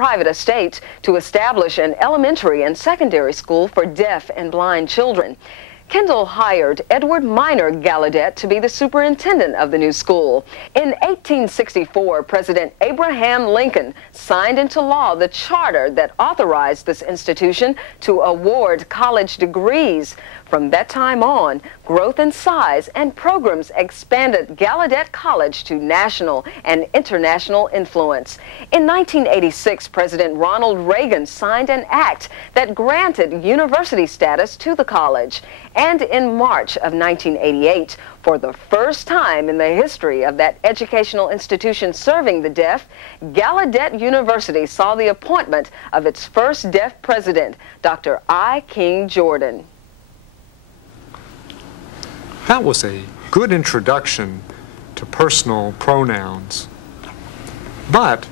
private estate to establish an elementary and secondary school for deaf and blind children. Kendall hired Edward Minor Gallaudet to be the superintendent of the new school. In 1864, President Abraham Lincoln signed into law the charter that authorized this institution to award college degrees. From that time on, growth in size and programs expanded Gallaudet College to national and international influence. In 1986, President Ronald Reagan signed an act that granted university status to the college. And in March of 1988, for the first time in the history of that educational institution serving the deaf, Gallaudet University saw the appointment of its first deaf president, Dr. I. King Jordan. That was a good introduction to personal pronouns. But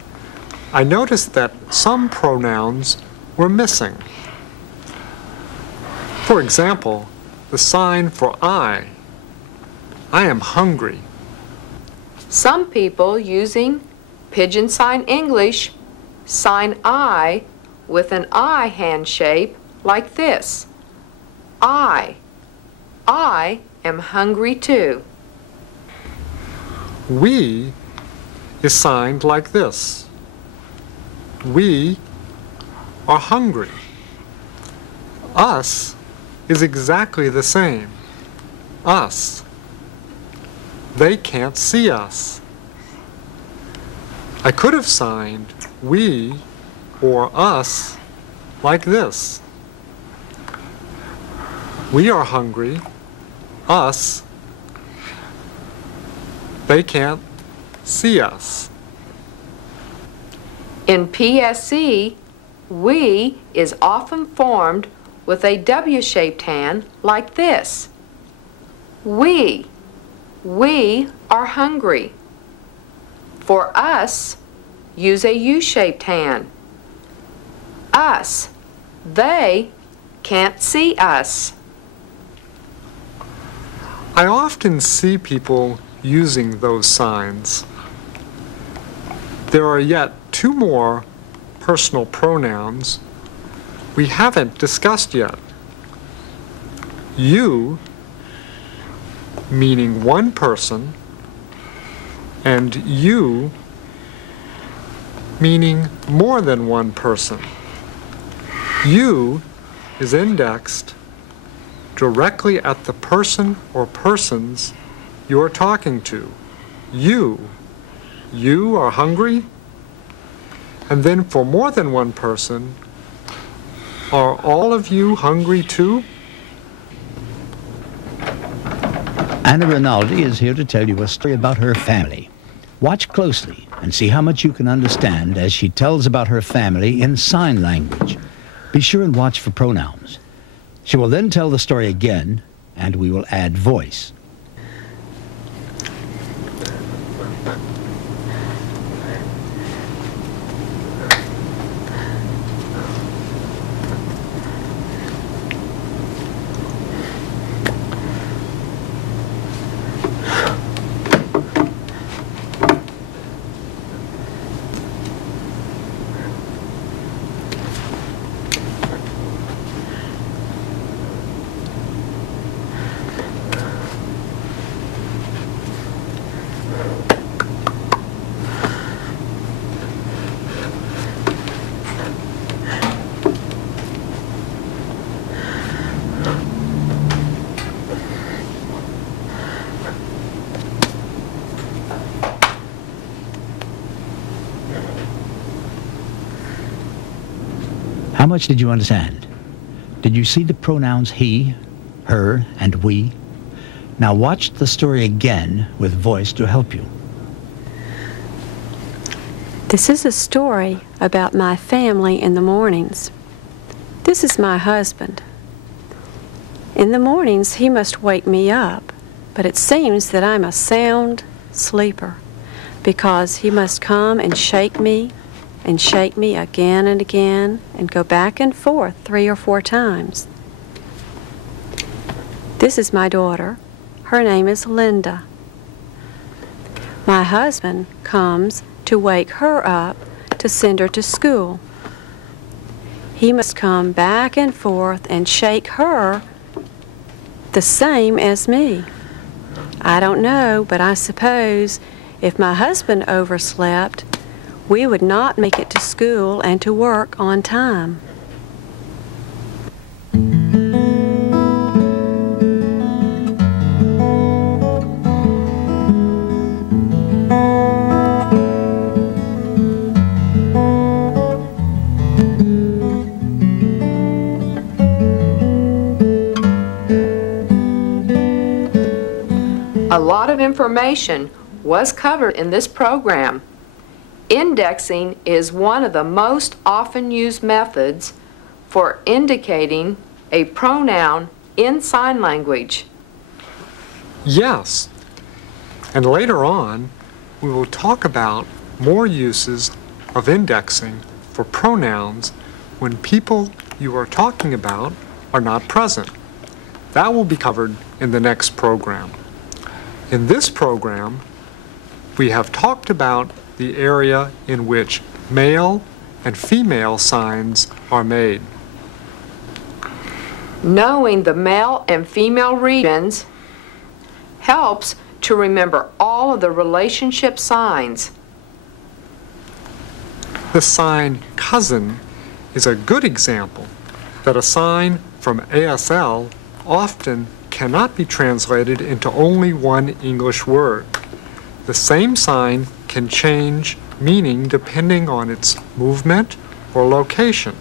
I noticed that some pronouns were missing. For example, the sign for I am hungry. Some people using Pigeon Sign English sign I with an I hand shape like this. I am hungry too. We is signed like this. We are hungry. Us is exactly the same. Us. They can't see us. I could have signed we or us like this. We are hungry. Us. They can't see us. In PSE, we is often formed with a W-shaped hand like this. We are hungry. For us, use a U-shaped hand. Us, they can't see us. I often see people using those signs. There are yet two more personal pronouns we haven't discussed yet. You, meaning one person, and you, meaning more than one person. You is indexed directly at the person or persons you're talking to. You are hungry? And then for more than one person, are all of you hungry too? Anna Rinaldi is here to tell you a story about her family. Watch closely and see how much you can understand as she tells about her family in sign language. Be sure and watch for pronouns. She will then tell the story again, and we will add voice. How much did you understand? Did you see the pronouns he, her, and we? Now watch the story again with voice to help you. This is a story about my family in the mornings. This is my husband. In the mornings, he must wake me up, but it seems that I'm a sound sleeper because he must come and shake me again and again and go back and forth 3 or 4 times. This is my daughter. Her name is Linda. My husband comes to wake her up to send her to school. He must come back and forth and shake her the same as me. I don't know, but I suppose if my husband overslept, we would not make it to school and to work on time. A lot of information was covered in this program. Indexing is one of the most often used methods for indicating a pronoun in sign language. Yes, and later on we will talk about more uses of indexing for pronouns when people you are talking about are not present. That will be covered in the next program. In this program, we have talked about the area in which male and female signs are made. Knowing the male and female regions helps to remember all of the relationship signs. The sign cousin is a good example that a sign from ASL often cannot be translated into only one English word. The same sign can change meaning depending on its movement or location.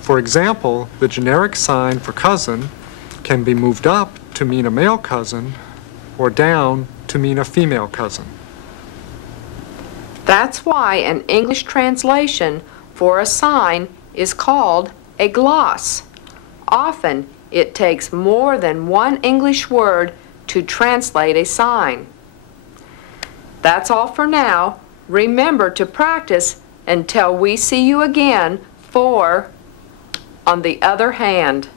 For example, the generic sign for cousin can be moved up to mean a male cousin or down to mean a female cousin. That's why an English translation for a sign is called a gloss. Often, it takes more than one English word to translate a sign. That's all for now. Remember to practice until we see you again for On the Other Hand.